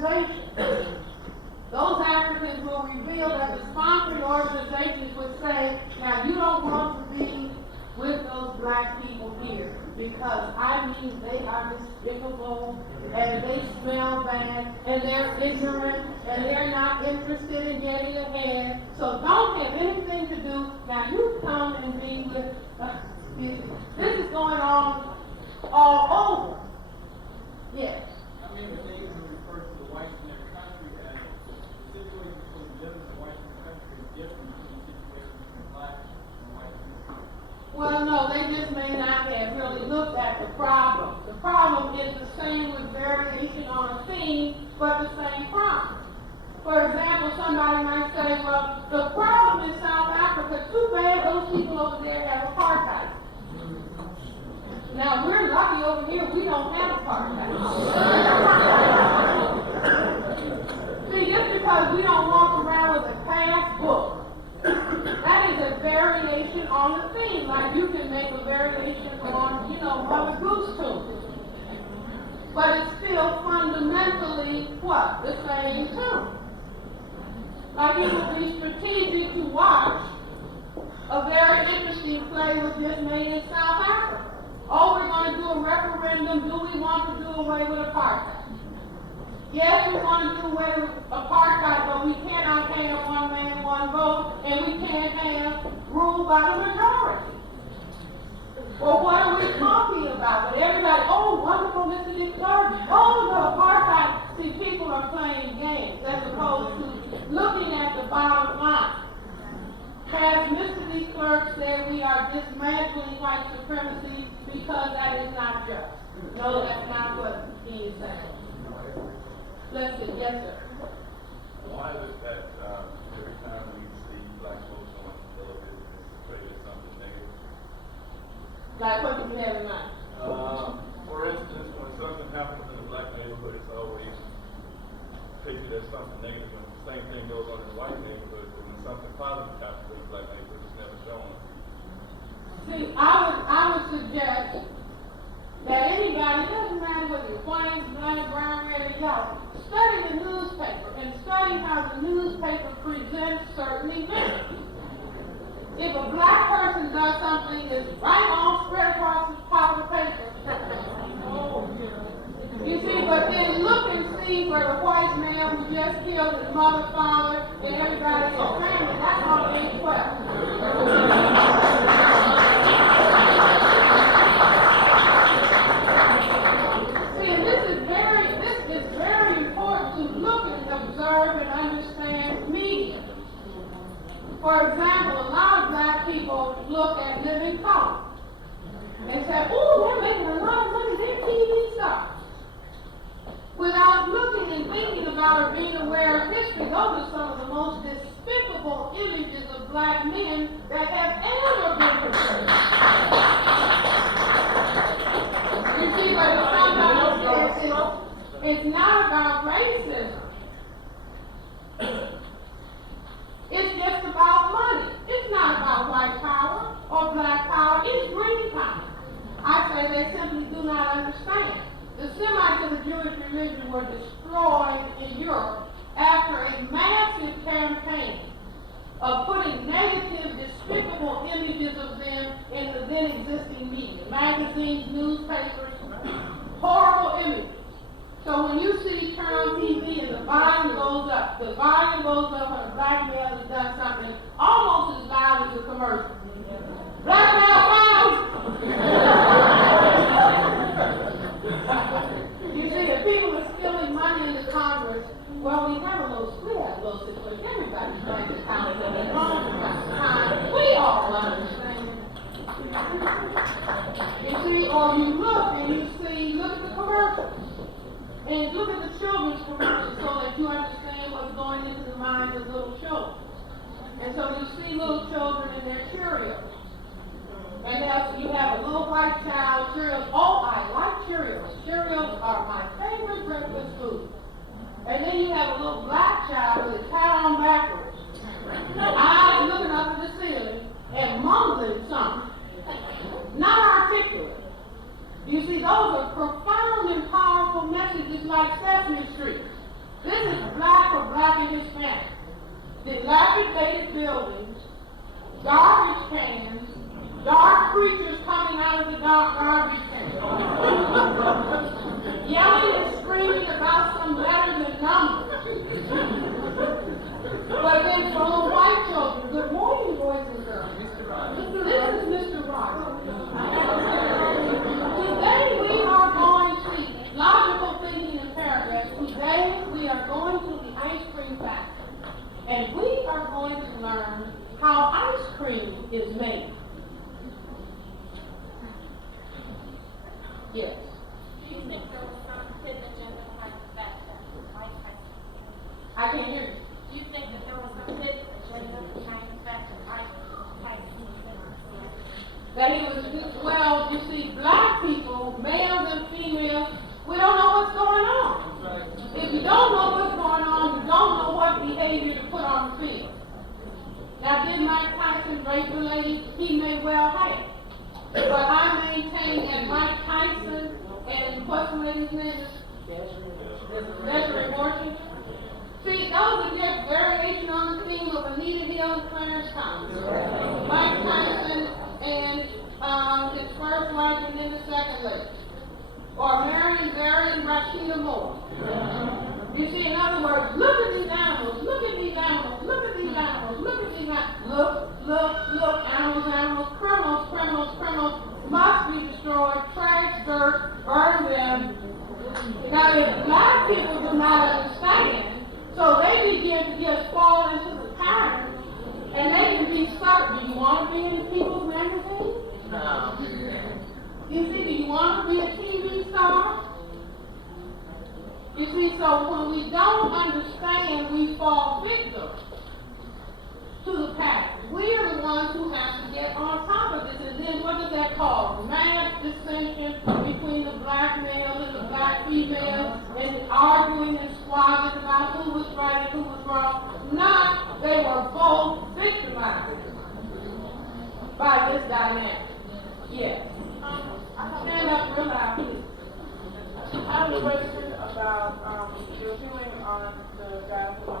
organizations. Those Africans will reveal that the sponsoring organizations would say, now you don't want to be with those black people here because they are despicable and they smell bad and they're ignorant and they're not interested in getting ahead. So don't have anything to do. Now you come and be with, this is going on all over. Yes. I mean, they even refer to the whites in their country as the situation between them and the whites in the country is different from the situation between blacks and whites in the country. Well, no, they just may not have really looked at the problem. The problem is the same with variation on a theme, but the same problem. For example, somebody might say, well, the problem in South Africa, too bad those people over there have apartheid. Now, we're lucky over here, we don't have apartheid. See, just because we don't walk around with a passbook, that is a variation on the theme, like you can make a variation on, Mother Goose tune. But it's still fundamentally what? The same tune. Like it would be strategic to watch a very interesting play was just made in South Africa. Oh, we're going to do a referendum. Do we want to do away with apartheid? Yes, we want to do away with apartheid, but we cannot have one man, one vote, and we can't have rule by the majority. Well, what are we talking about? But everybody, oh, wonderful, Mr. de Klerk. Oh, the apartheid. See, people are playing games as opposed to looking at the bottom line. Has Mr. de Klerk said we are dismantling white supremacy because that is not just? No, that's not what he is saying. Let's see, yes, sir. Why is it that every time we see black folks on television, it's portrayed as something negative? Like what do you have in mind? For instance, when something happens in a black neighborhood, it's always pictured as something negative. When the same thing goes on in a white neighborhood, but when something positive happens in a black neighborhood, it's never shown. See, I would suggest that anybody, it doesn't matter whether it's white, black, brown, red, or yellow, study the newspaper and study how the newspaper presents certain events. If a black person does something that's right on spread across the top of the paper, you see, but then look and see where the white man who just killed his mother, father, and everybody in his family, that's on page 12. For example, a lot of black people look at Living Color and say, oh, they're making a lot of money, they're TV stars. Without looking and thinking about or being aware of history, those are some of the most despicable images of black men that have ever been portrayed. You see, but it's not about racism. It's just about money. It's not about white power or black power. It's green power. I say they simply do not understand. The Semites of the Jewish religion were destroyed in Europe after a massive campaign of putting negative, despicable images of them in the then existing media. Magazines, newspapers, horrible images. So when you see turn on TV and the volume goes up when a black male has done something almost as loud as a commercial. Black male found! You see, if people are stealing money in the Congress, well, we have a little situation. Everybody's trying to count it at time. We all understand. You see, or you look and you see, look at the commercials. And look at the children's commercials so that you understand what's going into the minds of little children. And so you see little children in their Cheerios. And you have a little white child, Cheerios. Oh, I like Cheerios. Cheerios are my favorite breakfast food. And then you have a little black child with his hat on backwards, eyes looking up at the ceiling, and mumbling something. Not articulate. You see, those are profound and powerful messages like Sesame Street. garbage cans, dark creatures coming out of the dark garbage cans, yelling and screaming about some letters and numbers. But then for little white children, good morning, boys and girls. This is Mr. Rogers. Today we are going to logical thinking in paragraphs. Today we are going to the ice cream factory. And we are going to learn how ice cream is made. Yes. Do you think there was some hidden agenda behind the fact that white ice cream? I can't hear you. Do you think that there was some hidden agenda behind the fact that white ice cream? That he was, well, you see, black people, males and females, we don't know what's going on. If you don't know what's going on, you don't know what behavior to put on the field. Now, did Mike Tyson rape the lady? He may well have. But I maintain that Mike Tyson and what's the lady's name? Desiree Morton. See, those are just variation on the theme of Anita Hill and Clarence Thomas. Mike Tyson and his first wife and then the second lady. Or Marion Barry and Rashida Moore. You see, in other words, look at these animals, look at these animals, look at these animals, look at these animals, look, animals, criminals, must be destroyed, trash, dirt, burn them. Now, if black people do not understand, so they begin to just fall into the pattern, and they can be certain. Do you want to be in the People's Magazine? No. You see, do you want to be a TV star? You see, so when we don't understand, we fall victim to the pattern. We are the ones who have to get on top of this. And then what is that called? Mass dissension between the black males and the black females, and arguing and squabbling about who was right and who was wrong. Not, they were both victimized by this dynamic. Yes. Stand up real loud, please. I have a question about your feeling on the guy who